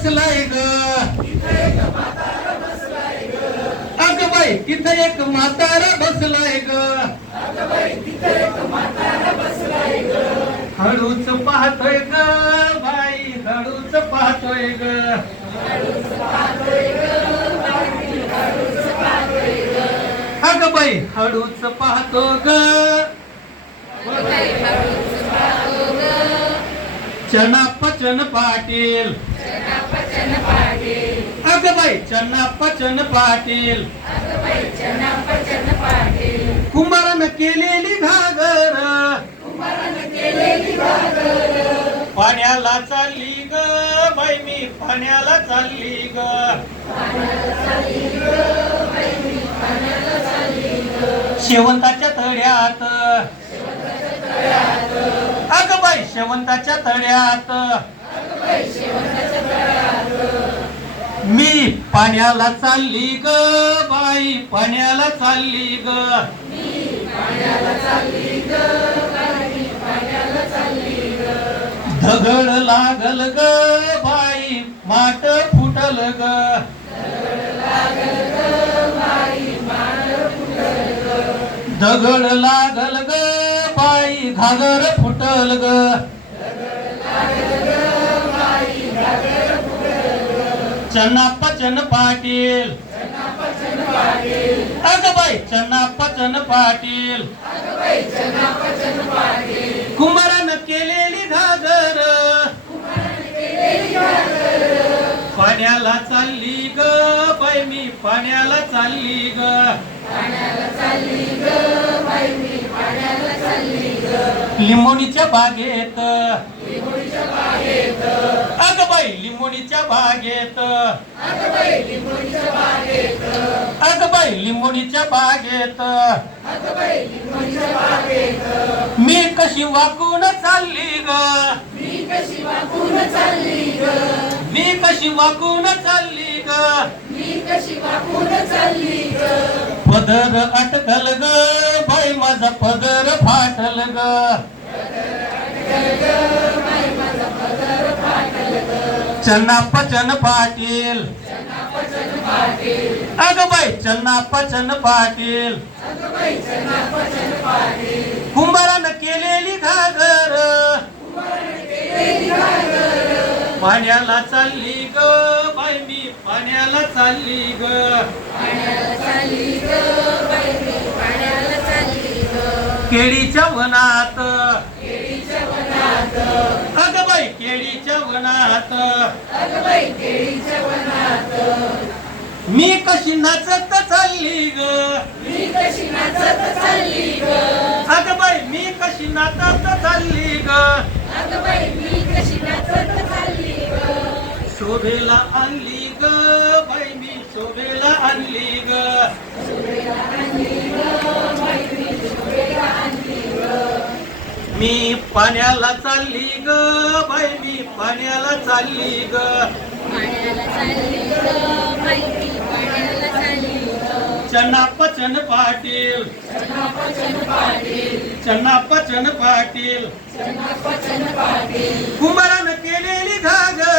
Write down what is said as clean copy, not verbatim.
बसलाय ग. अग बाई तिथं एक म्हातारा बसलाय ग. हळूच पाहतोय ग बाई, हळूच पाहतोय ग. अग बाई हळूच पाहतो ग. चन्नाप्पा पाटील. अग बाई चन्नाप्पा पाटील. कुंभारानं केलेली घागर, पाण्याला चालली ग बाई मी पाण्याला चालली ग. शेवंताच्या तळ्यात, अग बाई शेवंताच्या तळ्यात मी पाण्याला चालली ग बाई पाण्याला चालली ग. दगड लागल ग बाई माट फुटल ग. दगड लागल ग बाई घागर फुटल ग. चन्नाप्पा पाटील. अग बाई चन्नाप्पा पाटील. कुंभारानं केलेली घागर, पाण्याला चालली ग बाई मी पाण्याला चालली ग. लिंबोणीच्या बागेत, अग बाई लिंबोणीच्या बागेत, अग बाई लिंबोणीच्या बागेत मी कशी वाकून चालली ग. मी कशी वाकून चालली ग. पदर अटकल ग बाई माझा पदर फाटल ग. चन्नाप्पा पाटील. अग बाई चन्नाप्पा पाटील. कुंभारानं केलेली घागर, पाण्याला चालली ग बाई मी पाण्याला चालली ग. केळीच्या वनात, अग बाई केळीच्या वनात मी कशी नाचत चालली ग. अग बाई मी कशी नाचत चालली ग. शोभेला आणली ग बाई मी शोभेला आणली ग. मी पाण्याला चालली ग बाई मी पाण्याला चालली ग. चन्नाप्पा पाटील. चन्नाप्पा पाटील. कुंभारानं केलेली घागर,